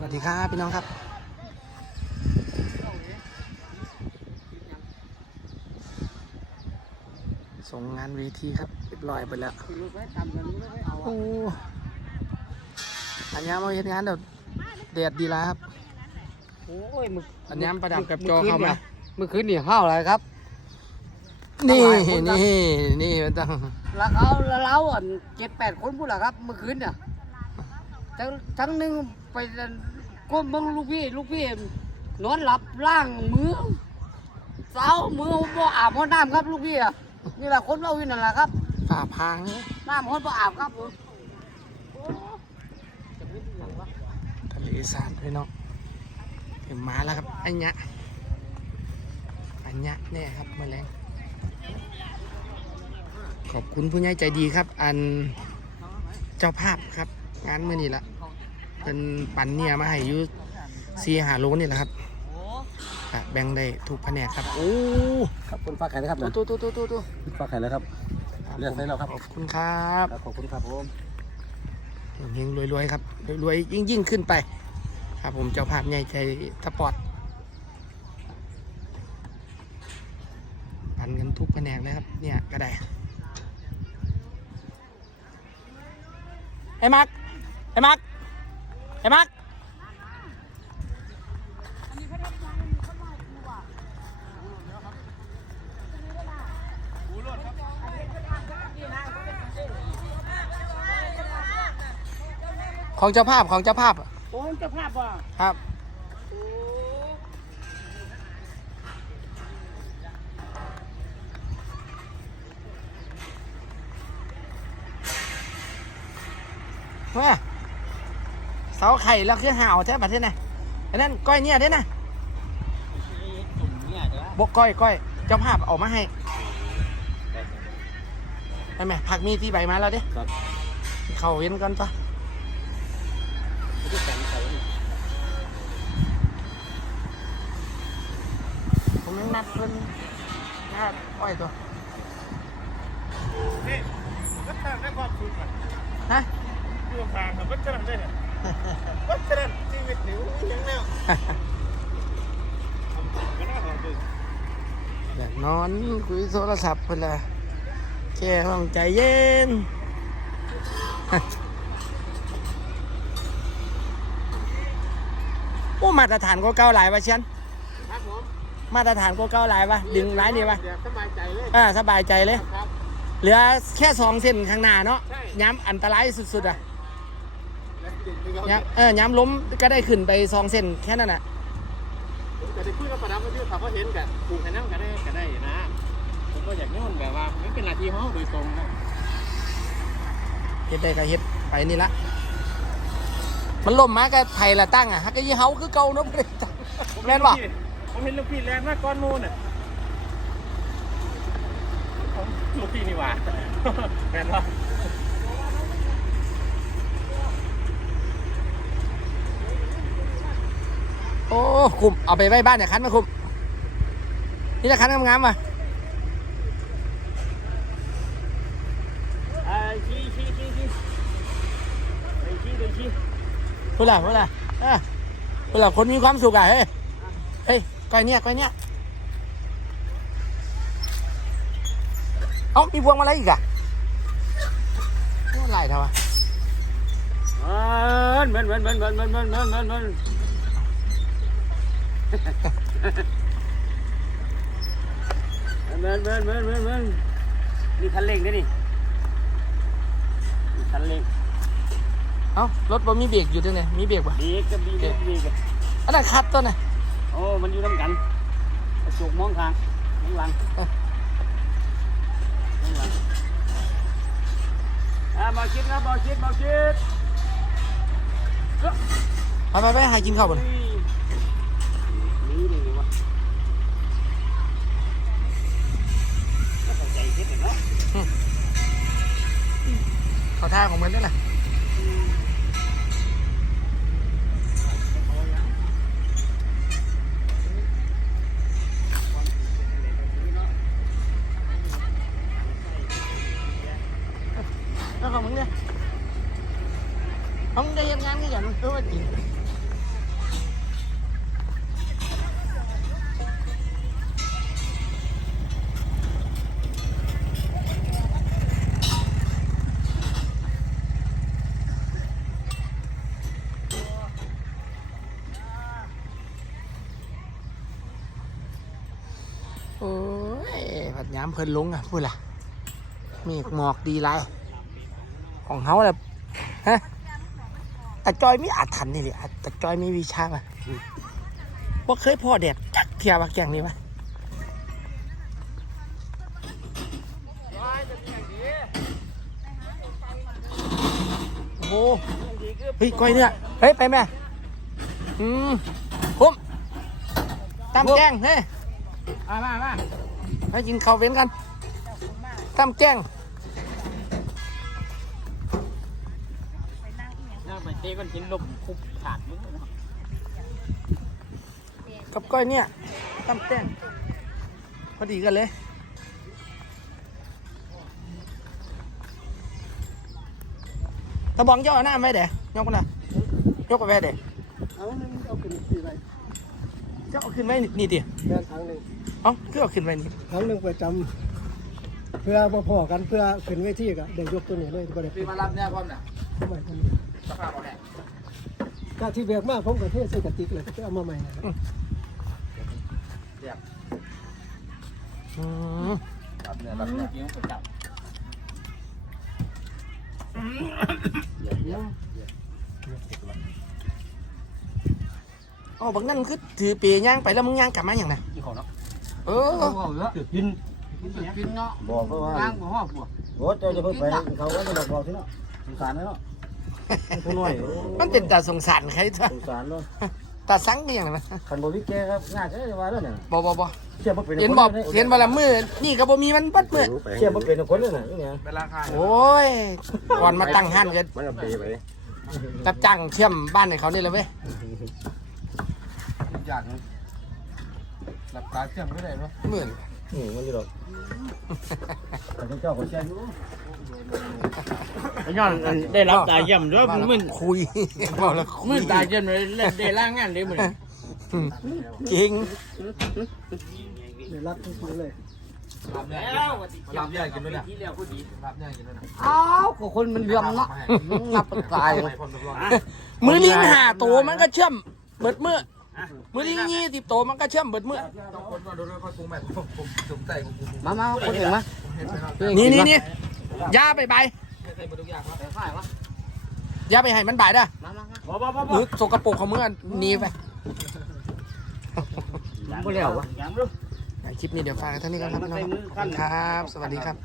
สวัสดีครับพี่น้องครับส่งงานเวทีครับเรียบร้อยไปแล้วโอ้อันยามมาเห็นงานเดี๋ยวแดดดีแล้วครับโอ้ยมึกอันยามประดับกับจอเข้ามาเมื่อคืนนี่ห้าวอะไรครับ นี่หลายคนนะนี่นี่มันต้องแล้วเขาแล้วเราอะเจ็ดแปดคนพูดเหรอครับเมื่อคืนเนี่ยทั้งทั้งหนึง ไปก้มเบังลูกพี่ลูกพี่นอนหลับล่างมือเสามือบ่อาบห้องน้ำครับลูกพี่อะนี่แหละคนเราวินนั่นแหละครับฝ่าพางนี่น้ำคนบ่อาบครับผมทะเลสาบพี่น้องเห็นมาแล้วครับอันยะอันยะเนี่ยครับแมลงขอบคุณผู้ใหญ่ใจดีครับ อันเจ้าภาพครับ งานเมื่อนี้ละ เป็นปันเนี่ยมาให้อยูซีหาโลนี่แหละครับก็แบ่งได้ทุกแผนกครับ โอ้ครับคุณฟ้าไข่นะครับตัวตัวตัวตัวตัวคุณฟ้าไข่แล้วครับเรียกได้แล้วครับขอบคุณครับครับขอบคุณครับผมเฮงๆรวยๆครับรวยๆยิ่งยิ่งๆขึ้นไป ครับผมเจ้าภาพใหญ่ใจสปอร์ตปันกันทุกแผนกเลยครับ เนี่ยก็ได้ไอ้มักไอ้มัก ไอ้มักของเจ้าภาพของเจ้าภาพโอ้ยเจ้าภาพว่ะครับว่า เสาไข่แล้วคือห่าวแท้ประเทศน่ะอันนั้นก้อยเนี่ยเด้นะบกก้อยก้อยเจ้าภาพเออกมาให้ได้ไหมผักมีที่ใบมาแล้วเด้ครับเขาเห็นกันปะผมยังนัดเพิ่นนัดก้อยตัวนี่ก็ทำได้ความสุขอะฮะเรื่องทางมันก็จะทำได้ เนี่ยก็จะทำชีวิตหนูยังแนวก็น่าหอมดึงอยากนอนคุยโทรศัพท์เพิ่นละแค่ห้องใจเย็นโอ้มาตรฐานก็เก้าหลายวะเชียนครับผมมาตรฐานก็เก้าหลายวะดึงหลายนี่วะเดี๋ยวสบายใจเลยอ่าสบายใจเลยครับเหลือแค่สองเส้นข้างหน้าเนาะใช่ย้ำอันตรายสุดๆอะ แล้วจริงๆเขา ย้ำเออย้ำล้มก็ได้ขึ้นไปสองเส้นแค่นั้นอะแต่ที่คุยกับประดับก็คือเขาก็เห็นกันปลูกให้น้ำกันได้ก็ได้นะผมก็อยากโยนแบบว่าไม่เป็นหน้าที่เขาโดยตรงนะเฮ็ดได้ก็เฮ็ดไปนี่ละมันล่มมาก็ไทยละตั้งอะฮักก็ยี่เฮาคือเก่าเนาะบ่ได้ตั้งแม่นบ่ผมเห็นลูกพี่แรงมากก้อนมูนอะลูกพี่นี่หว่าแม่นว่า โอ้คุมเอาไปไว้บ้านอย่าคันมาคุมนี่จะคันงามๆว่ะไอ้ชี้ชี้ชี้ชี้ไอ้ชี้ไอ้ชี้พูดละพูดละเออพูดละคนมีความสุขอะเฮ้ยเฮ้ยก้อยเนี่ยก้อยเนี่ยเอ้ามีพวงมาลัยอีกอะโอ้ลายเท่าวะเหมือนเหมือนเหมือนเหมือนเหมือนเหมือนเหมือนเหมือนเหมือน เหมือนเหมือนเหมือนเหมือนเหมือนนี่คันเร่งด้วยนี่นี่คันเร่งเอ้ารถบ่มีเบรกอยู่ด้วยเนี่ยมีเบรกป่ะดีก็ดีก็ดีก็อันนั้นคัดตัวน่ะโอ้มันอยู่น้ำกันกระจกมองทางมองหลังมองหลังอ่าบอคิดนะบอคิดบอคิดไปไปไปหากินข้าวบ่นนี่ ขอท่าของมันนี่แหละแล้วของมึงเนี่ยของได้ยังงานก็อย่างรู้ว่าจริง ผัดย้ำเพิ่นลงอะพูดล่ะ มีหมอกดีไรของเขาแบบฮะแต่จอยไมีอาถรรพ์นี่เลยแต่จอยไมีวิชาป่ะว่าเคยพ่อแดดจักเทียบักอย่างนี้ป่ะโอ้โหเฮ้ยก้อยเนี่ยเฮ้ย ไปแม่ อืมคุ้มตามแจ้งเฮ้ยมามามา ไปกินข้าวเว้นกันตามแจ้งนั่งไปเตะกันกินลมคุบขาดมึงกับก้อยเนี่ยตามแจ้งพอดีกันเลยตะบองเจ้าเอาหน้าไว้เด้ยกมาละยกไปไว้เด้เอาเอาขึ้นที่ไรเจ้าเอาขึ้นไว้นี่นี่ดิแม่นทางหนึ่ง เอ้าคือเอาขึ้นไว้นี่ทางหนึ่งประจำเพื่อบ่พอกันเพื่อขึ้นเวทีก็ได้ยกตัวนี้เลยก็ได้พี่มารับเนี่ยพร้อมน่ะทำไมทำไมสภาพเอาแน่ถ้าที่แบกมากผมก็เทใส่กระติกเลยก็เอามาใหม่นะครับอืมรับเนี่ยรับเนี่ยยิ้มประจับอ๋อบางนั่นคือถือเปียย่างไปแล้วมึงย่างกลับมาอย่างไรกี่คนเนาะ เออกินกินเนาะบอกเพราะว่าล้างบ่ห้อปวดโอ้เจ้าจะเพิ่งไปเขาก็จะบอกบอกที่เนาะสงสารเนาะผู้น้อยมันเป็นตาสงสารใครเถอะสงสารเนาะตาสังเอย่างนะคันบ่วิแกครับง่ายจะว่าแล้วเนี่ยบอบอบอเชื่อบ่เป็นเห็นบอกเห็นบาละมือนี่ก็บ่มีมันบัดมือเชื่อบ่เป็นคนเลยน่ะเนี่ยเวลาค่าโอ้ยก่อนมาตั้งห้านกันมันจะเปไปรับจ้างเชื่อมบ้านให้เขานี่เลยเว้ยอย่าง หลับตาเชื่อมไม่ได้เนาะหมื่นอืมมันอยู่ดอกแต่เจ้าก็เชื่ออยู่ย้อนได้รับตาเยี่ยมด้วยว่าแล้วมึนคุยบอกแล้วคุมึยนตาเยี่ยมเลยเล่นได้ล่างงานเลยมึงอืมจริงได้รักทุกคนเลยรับเนี่ยรับเนี่ยกินด้วยนะรับเนี่ยกินด้วยนะอ้าวก็คนมันเยี่ยมเนาะงับตายมือลิงหาตัวมันก็เชื่อมเบิดมือ มือลิงยี่สิบตัวมันก็เชื่อมเบิดมือต้องคนมาดูด้วยค่อยปรุงแบบผมผมจุ่อมมามาคนหนมั้ยนไหมครับนี่นี่นี่ยาไปใบใส่หมดทุกอย่างครับไปฝ่วะยาไปให้มันบ่ายเด้อมามามาบ่บ่บ่มือสกปรกของมือนีไปบ่แล้ววะคลิปนี้เดี๋ยวฝากไว้เท่านี้ครับครับ สวัสดีครับ